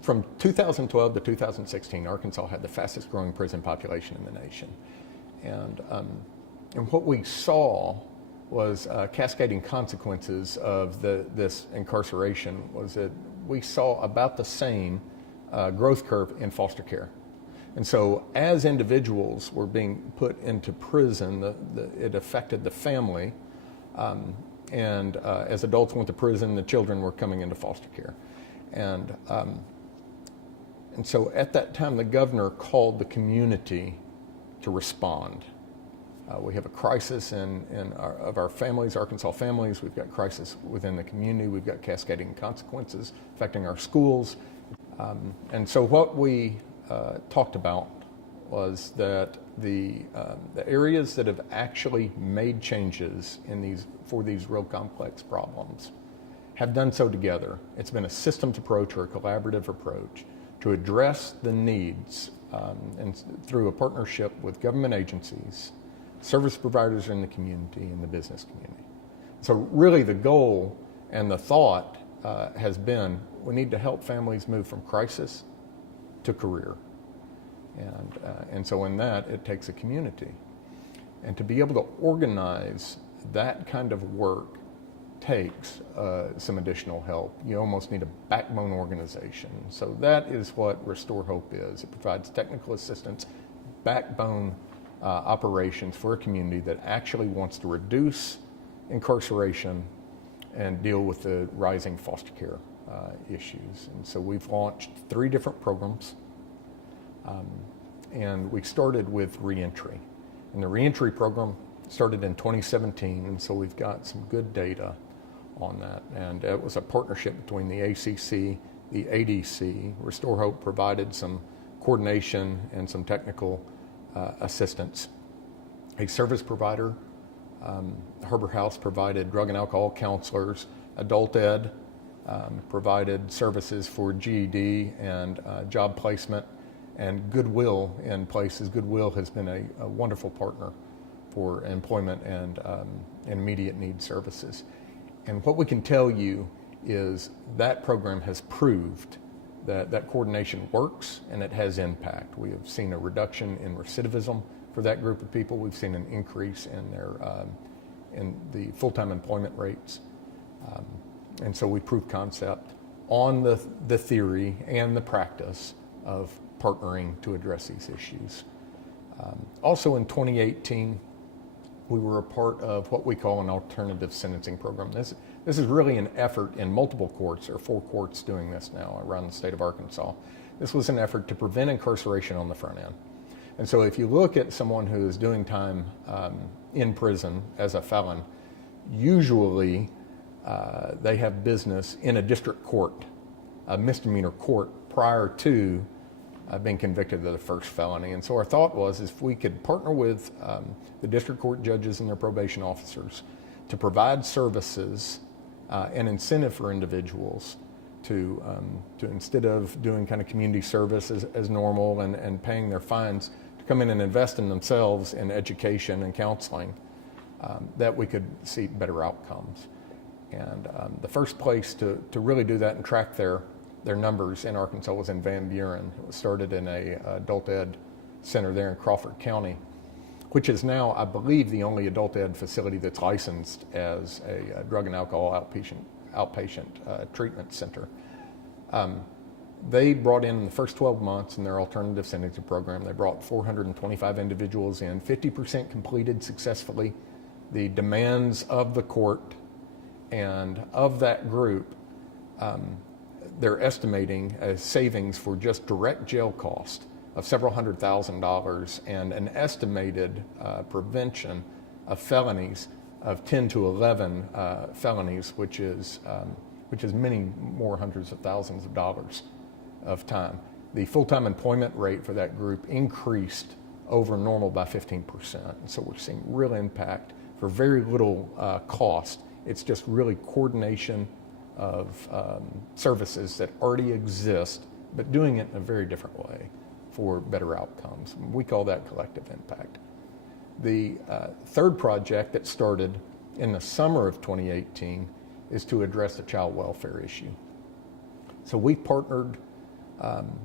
From 2012 to 2016, Arkansas had the fastest growing prison population in the nation. And what we saw was cascading consequences of this incarceration was that we saw about the same growth curve in foster care. And so as individuals were being put into prison, it affected the family. And as adults went to prison, the children were coming into foster care. And so at that time, the governor called the community to respond. We have a crisis of our families, Arkansas families. We've got crisis within the community. We've got cascading consequences affecting our schools. And so what we talked about was that the areas that have actually made changes for these real complex problems have done so together. It's been a systems approach or a collaborative approach to address the needs and through a partnership with government agencies, service providers in the community, and the business community. So really the goal and the thought has been we need to help families move from crisis to career. And so in that, it takes a community. And to be able to organize that kind of work takes some additional help. You almost need a backbone organization. So that is what Restore Hope is. It provides technical assistance, backbone operations for a community that actually wants to reduce incarceration and deal with the rising foster care issues. And so we've launched 3 different programs. And we started with Reentry. And the Reentry program started in 2017, and so we've got some good data on that. And it was a partnership between the ACC, the ADC. Restore Hope provided some coordination and some technical assistance. A service provider, Harbor House, provided drug and alcohol counselors. Adult Ed provided services for GED and job placement, and Goodwill in places. Goodwill has been a wonderful partner for employment and immediate need services. And what we can tell you is that program has proved that coordination works and it has impact. We have seen a reduction in recidivism for that group of people. We've seen an increase in the full-time employment rates. And so we proved concept on the theory and the practice of partnering to address these issues. Also in 2018, we were a part of what we call an alternative sentencing program. This is really an effort in multiple courts. There are 4 courts doing this now around the state of Arkansas. This was an effort to prevent incarceration on the front end. And so if you look at someone who is doing time in prison as a felon, usually they have business in a district court, a misdemeanor court, prior to being convicted of the first felony. And so our thought was if we could partner with the district court judges and their probation officers to provide services and incentive for individuals to instead of doing kind of community service as normal and paying their fines, to come in and invest in themselves in education and counseling, that we could see better outcomes. And the first place to really do that and track their numbers in Arkansas was in Van Buren. It was started in a adult ed center there in Crawford County, which is now, I believe, the only adult ed facility that's licensed as a drug and alcohol outpatient treatment center. They brought in the first 12 months in their alternative sentencing program, they brought 425 individuals in, 50% completed successfully the demands of the court, and of that group, they're estimating a savings for just direct jail cost of several $100,000 and an estimated prevention of felonies of 10 to 11 felonies, which is many more hundreds of thousands of dollars of time. The full-time employment rate for that group increased over normal by 15%. So we're seeing real impact for very little cost. It's just really coordination of services that already exist, but doing it in a very different way for better outcomes. We call that collective impact. The third project that started in the summer of 2018 is to address the child welfare issue. So we partnered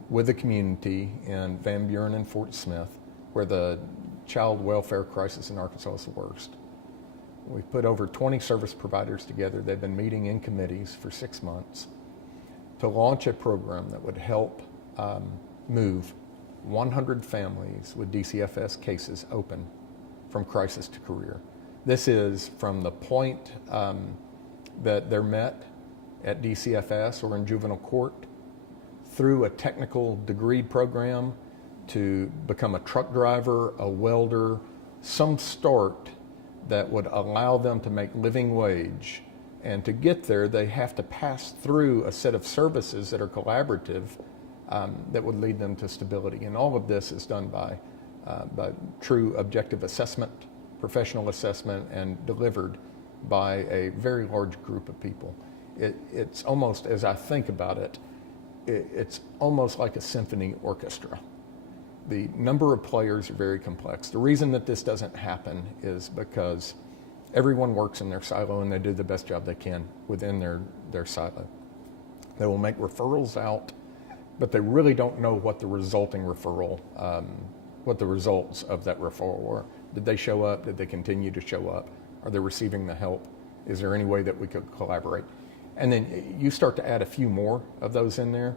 with the community in Van Buren and Fort Smith, where the child welfare crisis in Arkansas is the worst. We've put over 20 service providers together. They've been meeting in committees for 6 months to launch a program that would help move 100 families with DCFS cases open from crisis to career. This is from the point that they're met at DCFS or in juvenile court through a technical degree program to become a truck driver, a welder, some start that would allow them to make living wage. And to get there, they have to pass through a set of services that are collaborative that would lead them to stability. And all of this is done by true objective assessment, professional assessment, and delivered by a very large group of people. It's almost, as I think about it, it's almost like a symphony orchestra. The number of players are very complex. The reason that this doesn't happen is because everyone works in their silo and they do the best job they can within their silo. They will make referrals out, but they really don't know what the resulting referral, what the results of that referral were. Did they show up? Did they continue to show up? Are they receiving the help? Is there any way that we could collaborate? And then you start to add a few more of those in there.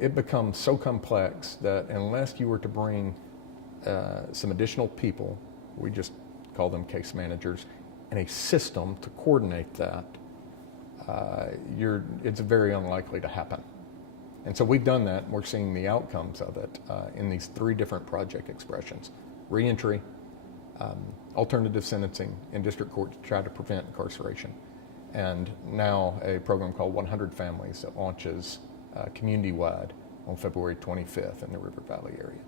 It becomes so complex that unless you were to bring some additional people, we just call them case managers, and a system to coordinate that, it's very unlikely to happen. And so we've done that, and we're seeing the outcomes of it in these 3 different project expressions: reentry, alternative sentencing in district court to try to prevent incarceration, and now a program called 100 Families that launches community-wide on February 25th in the River Valley area.